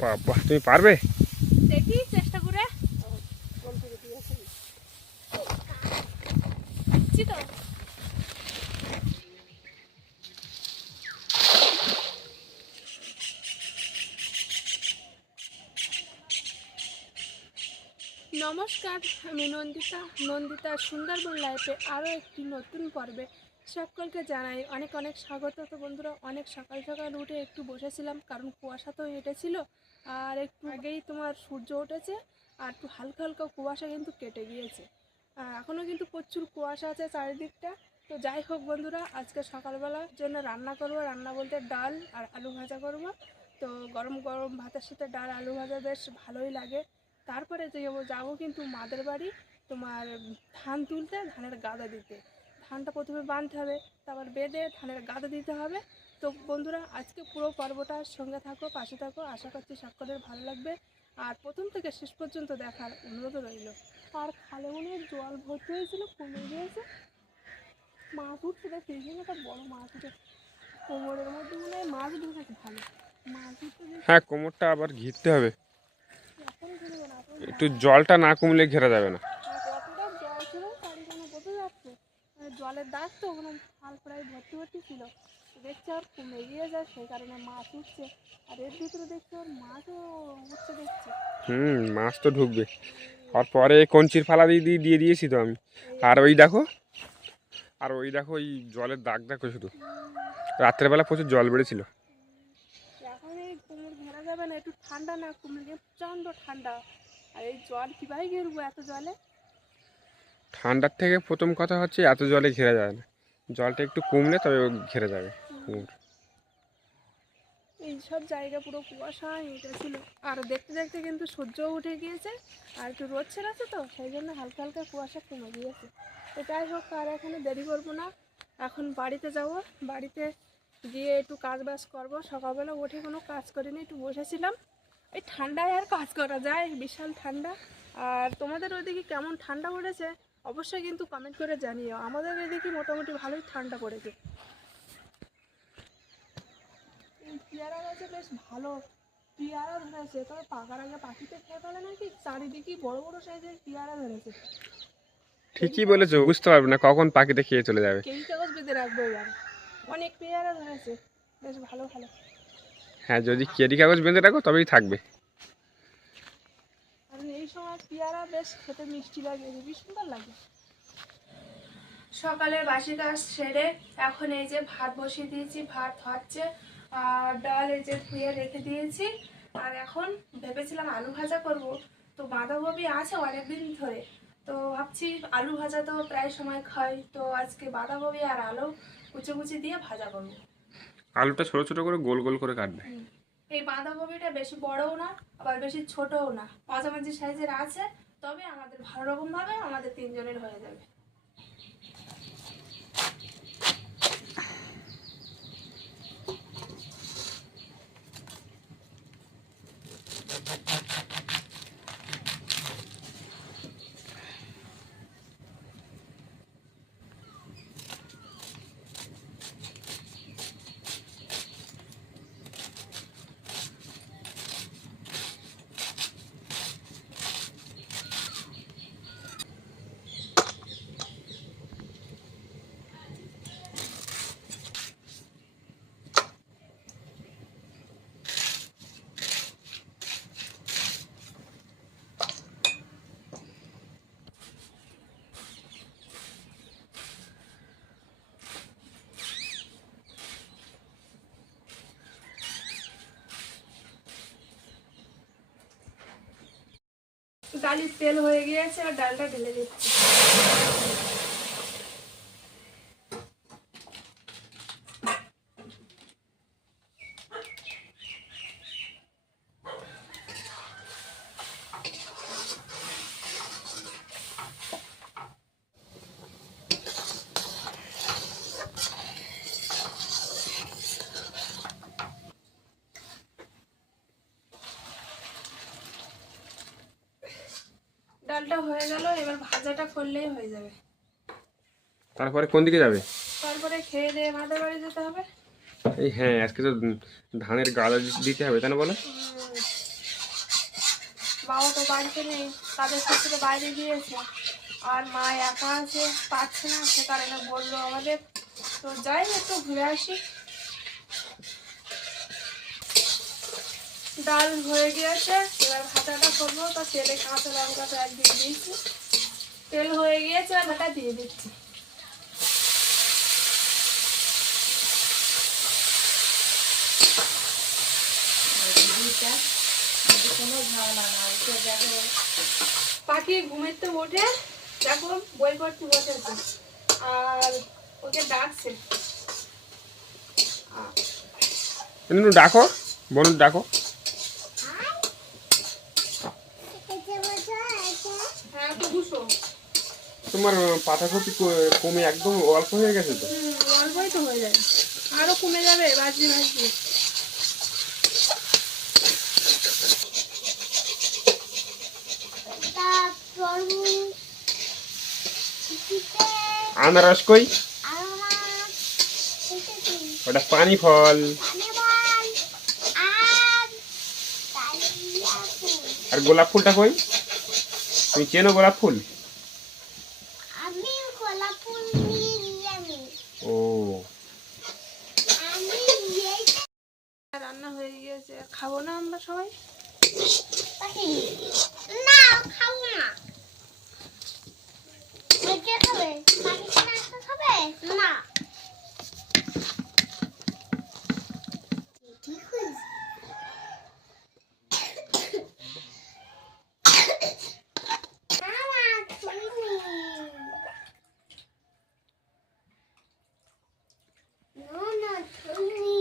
বাবা তুমি পারবে? দেখি চেষ্টা করে। নমস্কার আমি নন্দিতা নন্দিতা সুন্দরবন লাইফে আরও একটি নতুন পর্বে সকলকে জানাই অনেক অনেক স্বাগত। তো বন্ধুরা, অনেক সকাল সকাল উঠে একটু বসেছিলাম, কারণ কুয়াশা তো হেঁটেছিল আর একটু আগেই তোমার সূর্য উঠেছে, আর একটু হালকা হালকা কুয়াশা কিন্তু কেটে গিয়েছে। এখনও কিন্তু প্রচুর কুয়াশা আছে চারিদিকটা। তো যাই হোক বন্ধুরা, আজকে সকালবেলার জন্য রান্না করব, রান্না বলতে ডাল আর আলু ভাজা করব। তো গরম গরম ভাতের সাথে ডাল, আলু ভাজা বেশ ভালোই লাগে। তারপরে যাব যাব কিন্তু মাদের বাড়ি তোমার ধান তুলতে, ধানের গাদা দিতে। ধানটা প্রথমে বাঁধতে হবে তারপর বেঁধে ধানের গাদা দিতে হবে। তো বন্ধুরা আজকে পুরো পর্বটার সঙ্গে থাকো পাশে থাকো। আশা করছি সকলের ভালো লাগবে। আর প্রথম থেকে শেষ পর্যন্ত দেখার অনুরোধ রইল। আর খালে মনে হয় জল ভর্তি হয়েছিল কমে গিয়েছে। মাছ উঠছে দেখি এখানে একটা বড় মাছ উঠে কোমরের মধ্যে মনে হয় মাছ ঢুকেছে ভালো মাছ উঠতে হ্যাঁ কোমরটা আবার ঘিরতে হবে। একটু জলটা না কমলে ঘেরা যাবে না আর কতটা জল ছিল তারই কোনো বোঝা যাচ্ছে আর জলের দাগ তো ওখানে হাল প্রায় ভর্তি ভর্তি ছিল। দেখছি আর কমে এগিয়ে যায় সেই কারণে মাছ উঠছে। আর এর ভিতরে দেখছি ওর মাছও উঠছে দেখছি। হুম মাছ তো ঢুকবে। আর পরে কঞ্চির ফালা দিয়ে দিয়ে দিয়ে দিয়েছি তো আমি। আর ওই দেখো আর ওই দেখো ওই জলের দাগ দেখো শুধু। রাত্রেবেলা প্রচুর জল বেড়েছিল। এখন এই কুমির ঘেরা যাবে না একটু ঠান্ডা না কুমিরকে প্রচণ্ড ঠান্ডা। আর এই জল কীভাবে ঘেরবো এত জলে? ঠান্ডার থেকে প্রথম কথা হচ্ছে এত জলে ঘেরা যায় না। জলটা একটু কমলে তবে ঘেরে যাবে। কুমড়ো এই সব জায়গা পুরো কুয়াশা ছিল। আর দেখতে দেখতে কিন্তু সূর্যও উঠে গিয়েছে, আর একটু রোদ ছেড়েছে তো, সেই জন্য হালকা হালকা কুয়াশা কমে গিয়েছে। তো যাই হোক, আর এখানে দেরি করব না। এখন বাড়িতে যাব। বাড়িতে গিয়ে একটু কাজ বাজ করব। সকালবেলা উঠে কোনো কাজ করিনি, একটু বসেছিলাম। এই ঠান্ডায় আর কাজ করা যায়, বিশাল ঠান্ডা। আর তোমাদের ওইদিকে কেমন ঠান্ডা পড়েছে? অবশ্যই কিন্তু কমেন্ট করে জানিও। আমাদের এদিকে মোটামুটি ভালোই ঠান্ডা পড়েছে। এই পেয়ারা গাছে বেশ ভালো পেয়ারা ধরেছে। তবে পাকার আগে পাখিতে খেয়ে ফেলে নাকি? চারিদিকে বড় বড় সাইজের পেয়ারা ধরেছে। ঠিকই বলেছ বুঝতে পারবে না কখন পাখিতে খেয়ে চলে যাবে। কেই কাগজ বেঁধে রাখব এবার? অনেক পেয়ারা ধরেছে। বেশ ভালো ভালো। হ্যাঁ যদি কেরি কাগজ বেঁধে রাখো তবেই থাকবে। সময় পেয়ারা বেশ খেতে মিষ্টি লাগে হেবি সুন্দর লাগে। সকালের বাসি কাজ সেরে এখন এই যে ভাত বসিয়ে দিয়েছি ভাত হচ্ছে আর ডাল এই যে ধুয়ে রেখে দিয়েছি আর এখন ভেবেছিলাম আলু ভাজা করব। তো বাঁধাকপি আছে অনেকদিন ধরে তো ভাবছি আলু ভাজা তো প্রায় সময় খাই তো আজকে বাঁধাকপি আর আলু কুচি কুচি দিয়ে ভাজা করব। আলুটা ছোট ছোট করে গোল গোল করে কাটবে। এই বাঁধাকপিটা বেশি বড়ও না, আবার বেশি ছোটও না। মাঝামাঝি সাইজের আছে, তবে আমাদের ভালো রকম ভাবে আমাদের তিনজনের হয়ে যাবে। ডালির তেল হয়ে গিয়েছে আর ডালটা ঢেলে দিচ্ছি। ডালটা হয়ে গেল এবার ভাজাটা করলেই হয়ে যাবে। তারপরে কোন দিকে যাবে? তারপরে খেয়ে দিয়ে মাদের বাড়ি যেতে হবে। এই হ্যাঁ আজকে তো ধানের গাদা দিতে হবে তাই না বলো? বাবা তো বাড়িতে নেই তাদের ক্ষেত্রে বাইরে গিয়েছে। আর মা একা আছে পাচ্ছে না সে কারণে বলল আমাদের। তো যাই একটু ঘুরে আসি। ডাল হয়ে গিয়েছে, এবার ভাতাটা করব। তো তেলে কাঁচা লঙ্কাটা একদিন দিয়েছি। তেল হয়ে গিয়েছে ভাটা দিয়ে দিচ্ছি। পাখি ঘুমেতে ওঠে, দেখো, বই পড়তে বসেছে। আর ওকে ডাকছে। ডাকো বনু ডাকো হ্যাঁ একটু বুঝো তোমার পাতাকপি কমে একদম অল্প হয়ে গেছে তো? অল্পই তো হয়ে যায়। আরও কমে যাবে ভাজি আনারস কই? ওটা পানি ফল। আর গোলাপ ফুলটা কই? তুমি চেনো গোলাপ ফুল? ও। রান্না হয়ে গিয়েছে। খাব না আমরা সবাই? না খাব না। খাবে? পাখি খাবে? না ঠিক হয়েছে না না শুনিনি না না শুনিনি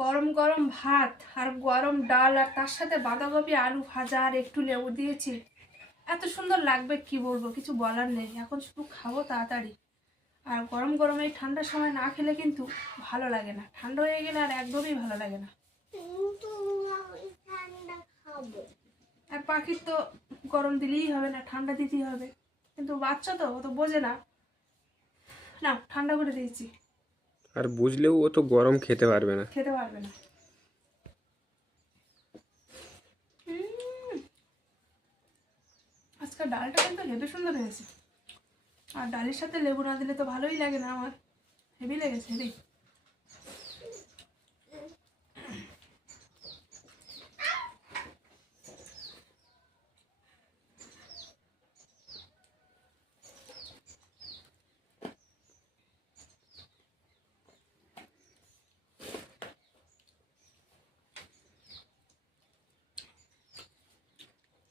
গরম গরম ভাত আর গরম ডাল আর তার সাথে বাঁধাকপি, আলু ভাজা আর একটু লেবু দিয়েছি। এত সুন্দর লাগবে, কি বলব? কিছু বলার নেই। এখন শুধু খাব তাড়াতাড়ি। আর গরম গরম এই ঠান্ডার সময় না খেলে কিন্তু ভালো লাগে না। ঠান্ডা হয়ে গেলে আর একদমই ভালো লাগে না। আর পাখির তো গরম দিলেই হবে না, ঠান্ডা দিতেই হবে। কিন্তু বাচ্চা তো, ও তো বোঝে না। না ঠান্ডা করে দিয়েছি। আর বুঝলেও ও তো গরম খেতে পারবে না। খেতে পারবে না। আজকে ডালটা কিন্তু হেবি সুন্দর হয়েছে। আর ডালের সাথে লেবু না দিলে তো ভালোই লাগে না আমার। হেভি লেগেছে হেভি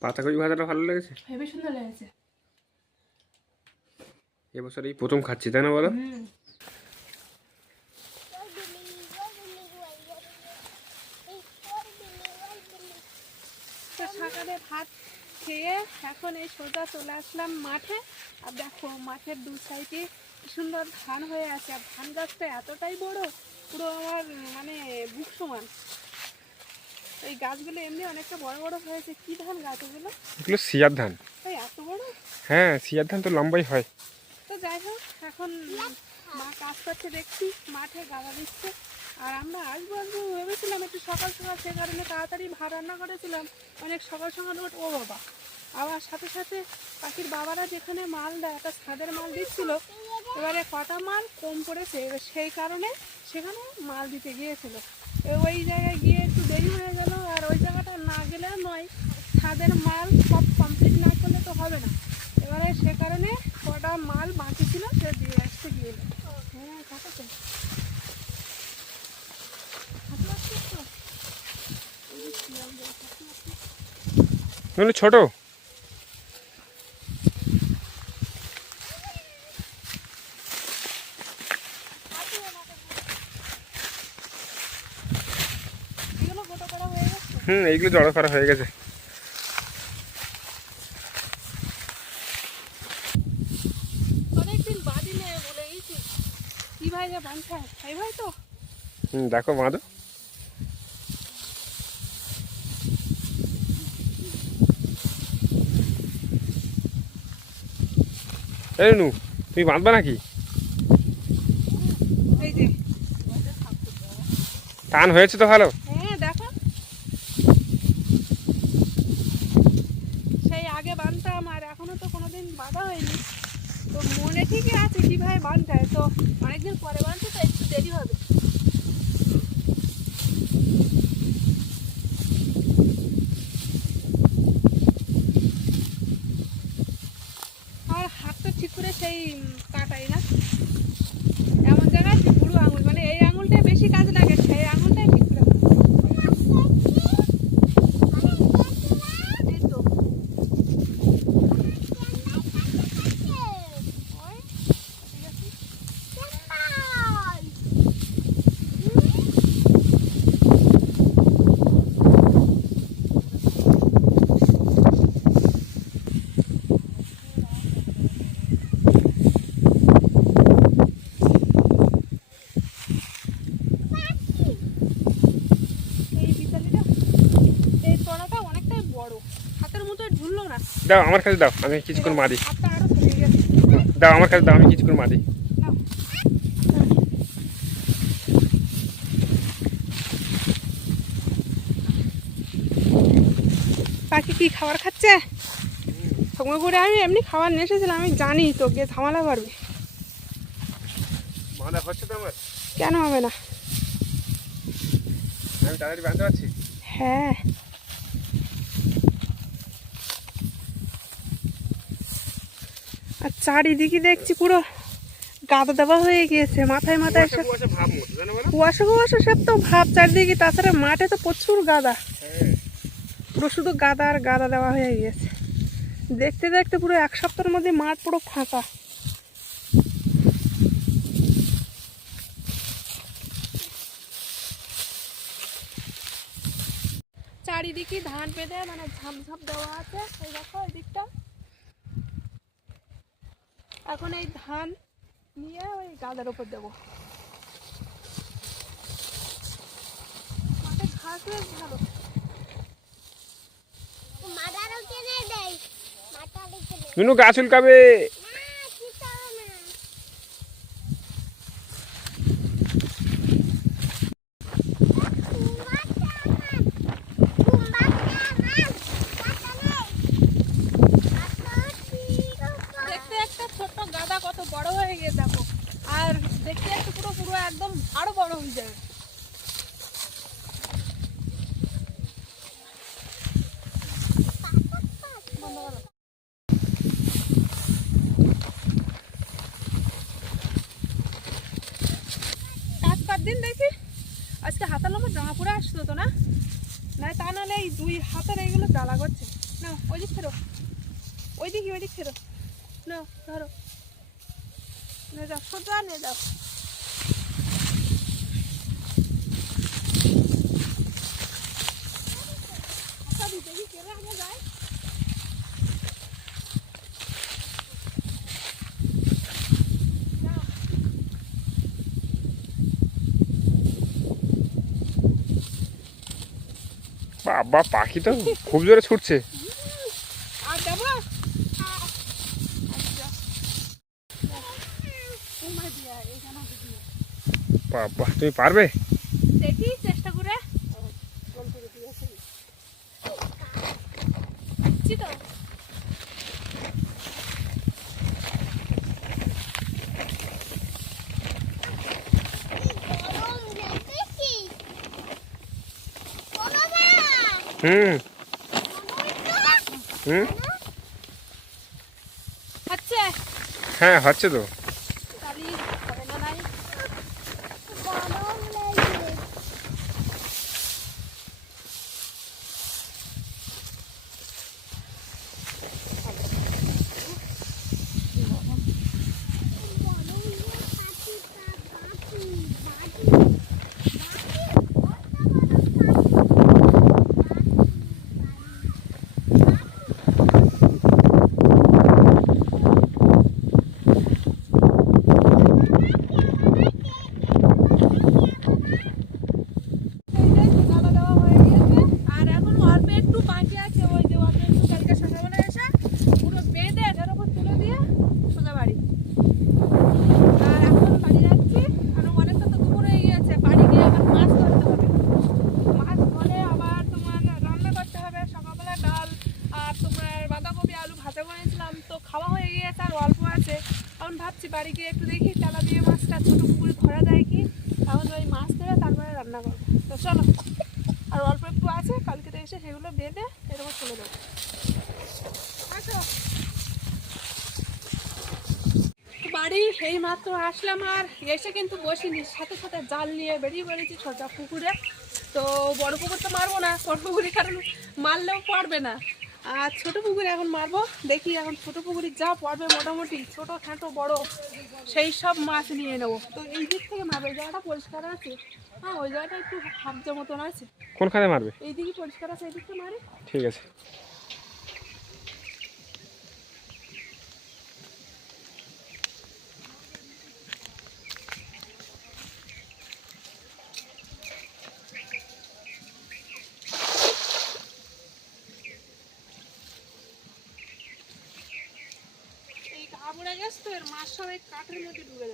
পাতাকপি ভাজাটা ভালো লেগেছে? হেভি সুন্দর লেগেছে। এবছর এই প্রথম খাচ্ছি তাই না বলো? সকালে ভাত খেয়ে এখন এই সোজা চলে আসলাম মাঠে। আর দেখো মাঠের দু সাইডে কি সুন্দর ধান হয়ে আছে। আর ধান গাছটা এতটাই বড় পুরো আমার মানে বুক সমান এই গাছগুলো এমনি অনেকটা বড় বড় হয়েছে। কি ধান গাছ ওগুলো এগুলো সিয়ার ধান। এই এত বড়? হ্যাঁ সিয়ার ধান তো লম্বাই হয়। তো যাই হোক এখন মা কাজ করছে দেখছি মাঠে গাদা দিচ্ছে। আর আমরা আসব আসব ভেবেছিলাম একটু সকাল সকাল সে কারণে তাড়াতাড়ি ভাত রান্না করেছিলাম। অনেক সকাল সকাল ওঠ ও বাবা। আবার সাথে সাথে পাখির বাবারা যেখানে মাল দেয় একটা ছাদের মাল দিচ্ছিল এবারে কটা মাল কম পড়েছে? এবার সেই কারণে সেখানে মাল দিতে গিয়েছিল। ওই জায়গায় গিয়ে দেরি হয়ে গেল আর ওই জায়গাটা না গেলে নয়। ছাদের মাল সব কমপ্লিট না করলে তো হবে না। এবারে সে কারণে কটা মাল বাকি ছিল, সে দিয়ে আসতে গিয়ে হ্যাঁ কাটা তো হাতে আসছিস তো? এই যে শিয়াল দিয়ে হাতে আসছিস। এগুলো ছোট এগুলো গোটা করা হয়ে গেছে হুম এইগুলো জড়ো করা হয়ে গেছে। দেখো বাঁধো। এই নু তুমি বাঁধবা নাকি? টান হয়েছে তো ভালো হ্যাঁ দেখো সেই আগে বানতাম আর এখনও তো কোনোদিন বাঁধা হয়নি তো মনে ঠিকই আছে কীভাবে বানতে হয় তো অনেকদিন পরে বানতে তো একটু দেরি হবে আর হাতটা ঠিক করে সেই উম, কাটাই না এমন জায়গায় যে বুড়ো আঙুল মানে এই আঙুলটাই বেশি কাজে লাগে সেই আঙুলটাই ঠিক করে এই তো ওই, ঠিক আছে। এই বিতালিটা এই তলাটা অনেকটাই বড় হাতের মতো ঝুললো না দাও আমার কাছে দাও আমি কিছুক্ষণ মারি দাও আমার কাছে দাও আমি কিছুক্ষণ মারি। পাখি কি খাবার খাচ্ছে? সঙ্গে করে আমি এমনি খাবার নিয়ে এসেছিলাম আমি জানি তো গিয়ে ঝামেলা পারবে কেন হবে না? আমি তাড়াতাড়ি বাঁধতে পারছি? হ্যাঁ আর চারিদিকে দেখছি পুরো গাদা দেওয়া হয়ে গিয়েছে মাথায় মাথায় সব কুয়াশা কুয়াশা কুয়াশা সব তো ভাব চারিদিকে তাছাড়া মাঠে তো প্রচুর গাদা। হ্যাঁ। পুরো শুধু গাদা আর গাদা দেওয়া হয়ে গিয়েছে। দেখতে দেখতে পুরো এক সপ্তাহের মধ্যে মাঠ পুরো ফাঁকা। চারিদিকে ধান পেঁধে মানে ঝাপ ঝাপ দেওয়া আছে এই দেখো এই দিকটা এখন এই ধান নিয়ে ওই গাদার উপর দেবো। মাঠে ঘাস বেশ ভালো। মিনু গাছ উল্কাবে না দিতে হবে না দেখতে একটা ছোট্ট গাদা কত বড় হয়ে গিয়ে দেখো আর দেখতে একটা পুরো পুরো একদম আরও বড় হয়ে যাবে কাজ পাঁচ দিন দেখি আজকে হাতার লম্বা জামা পরে আসতো তো না না তা নাহলে এই দুই হাতের এইগুলো জ্বালা করছে না, ওই দিক ফেরো ওই দিকে ওই দিক ফেরো না, ধরো। নিয়ে যাও সোজা নিয়ে যাও হাতা দিতে কি কেড়ে আগে যায় যাও। বাবা পাখি তো খুব জোরে ছুটছে। বাবা তুমি পারবে দেখি চেষ্টা করে দিচ্ছি তো হুম। হুম। হচ্ছে? হ্যাঁ হচ্ছে তো। বাড়ি এই মাত্র আসলাম আর এসে কিন্তু বসিনি। সাথে সাথে জাল নিয়ে বেরিয়ে পড়েছি ছোটা পুকুরে। তো বড় পুকুর তো মারবো না ছোট পুকুরে কারণ মারলেও পড়বে না। আর ছোট পুকুরে এখন মারবো দেখি এখন ছোট পুকুরে যা পড়বে মোটামুটি ছোট খাটো বড় সেই সব মাছ নিয়ে নেব। তো এই দিক থেকে মারবে জায়গাটা পরিষ্কার আছে। হ্যাঁ ওই জায়গাটা একটু হাবজা মতন আছে। কোনখানে মারবে? এই দিকে পরিষ্কার আছে এই দিকটা মারি। ঠিক আছে। গেছে তো এর মাছ সব এই কাঠের মধ্যে ঢুকে?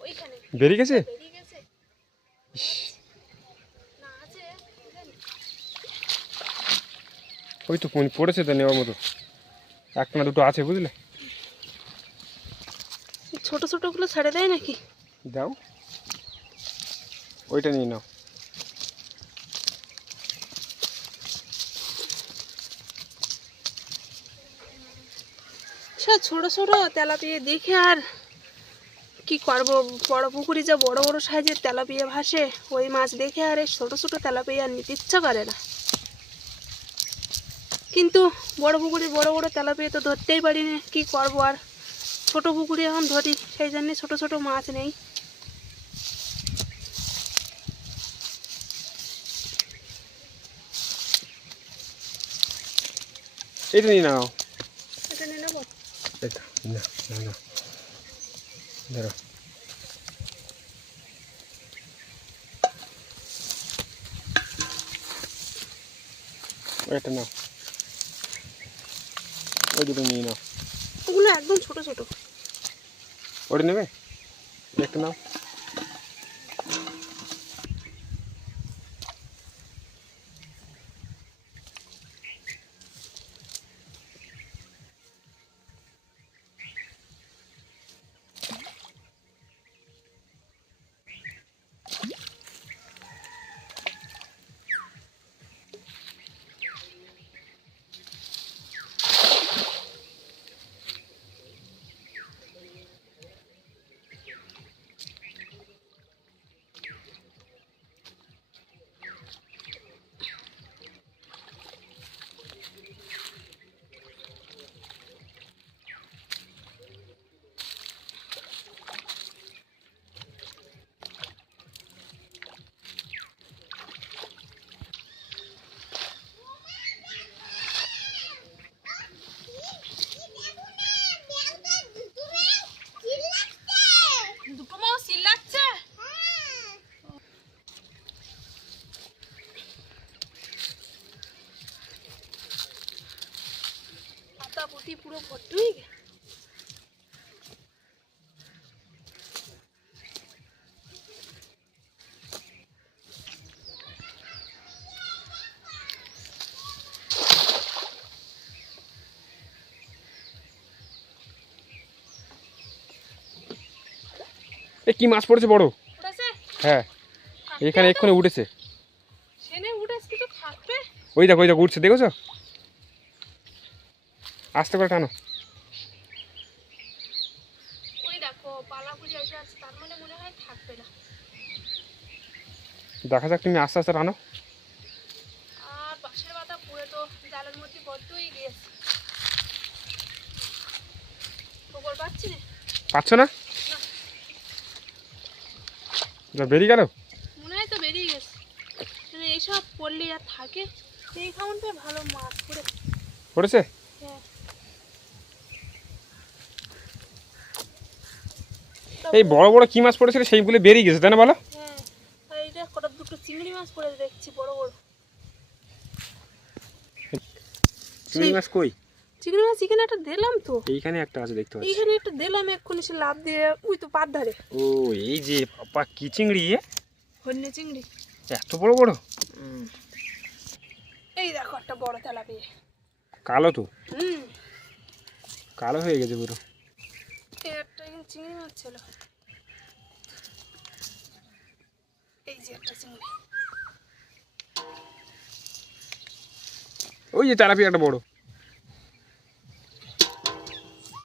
ওইখানে। বেরিয়ে গেছে। ওই তো পড়েছে তো নেওয়ার মতো। একটা না দুটো আছে বুঝলে? ছোট ছোটগুলো ছেড়ে দেয় নাকি? দাও। ওইটা নিয়ে নাও। সব ছোট ছোট তেলাপিয়া দেখে আর কি করব? বড় পুকুরি যা বড় বড় সাইজের তেলাপিয়া ভাসে ওই মাছ দেখে আর এই ছোট ছোট তেলাপিয়া নিতে ইচ্ছা করে না। কিন্তু বড় পুকুরি বড় বড় তেলাপিয়া তো ধরতেই পারি না কি করব আর? ছোট পুকুরে এখন ধরি সেই জন্য ছোট ছোট মাছ নেই। এইটা নিয়ে নাও। এটা নিয়ে নেব? না না না। ধরো। এটা নাও। ওই দুটো নিয়ে নাও। ওগুলো একদম ছোট ছোট। ওটা নেবে একটা নাও এ কি মাছ পড়েছে বড়? হ্যাঁ। এখানে এক্ষুনি উঠেছে। ওই দেখো ওই দেখো উঠছে দেখেছ? আস্তে করে টানো। ওই দেখো পালা আছে তার মানে মনে হয় দেখা যাক তুমি আস্তে আস্তে টানো। পাচ্ছি পাচ্ছ না? বেরিয়ে গেল? মনে হয় তো বেরিয়ে গেছে। মানে এইসব পড়লে আর থাকে এই খাউনটা ভালো মাছ পড়েছে হ্যাঁ এই বড় বড় কি মাছ পড়েছিল সেইগুলো বেরিয়ে গেছে তাই না বলো? হ্যাঁ আর কটা দুটো চিংড়ি মাছ পড়ে দেখছি বড় বড়। চিংড়ি মাছ কই? চিংড়ি মাছ এখানে একটা দিলাম তো। এইখানে একটা আছে দেখতে পাচ্ছি। এইখানে একটা দিলাম এক্ষুনি সে লাভ দিয়ে ওই তো পাত ধারে। ও এই যে কি চিংড়ি এ? হন্যে চিংড়ি। এত বড় বড়? এই দেখো একটা বড় কালো তো? হুম। কালো হয়ে গেছে পুরো। এই একটা এখানে চিংড়ি মাছ ছিল। ওই যে তেলাপিয়া একটা বড়।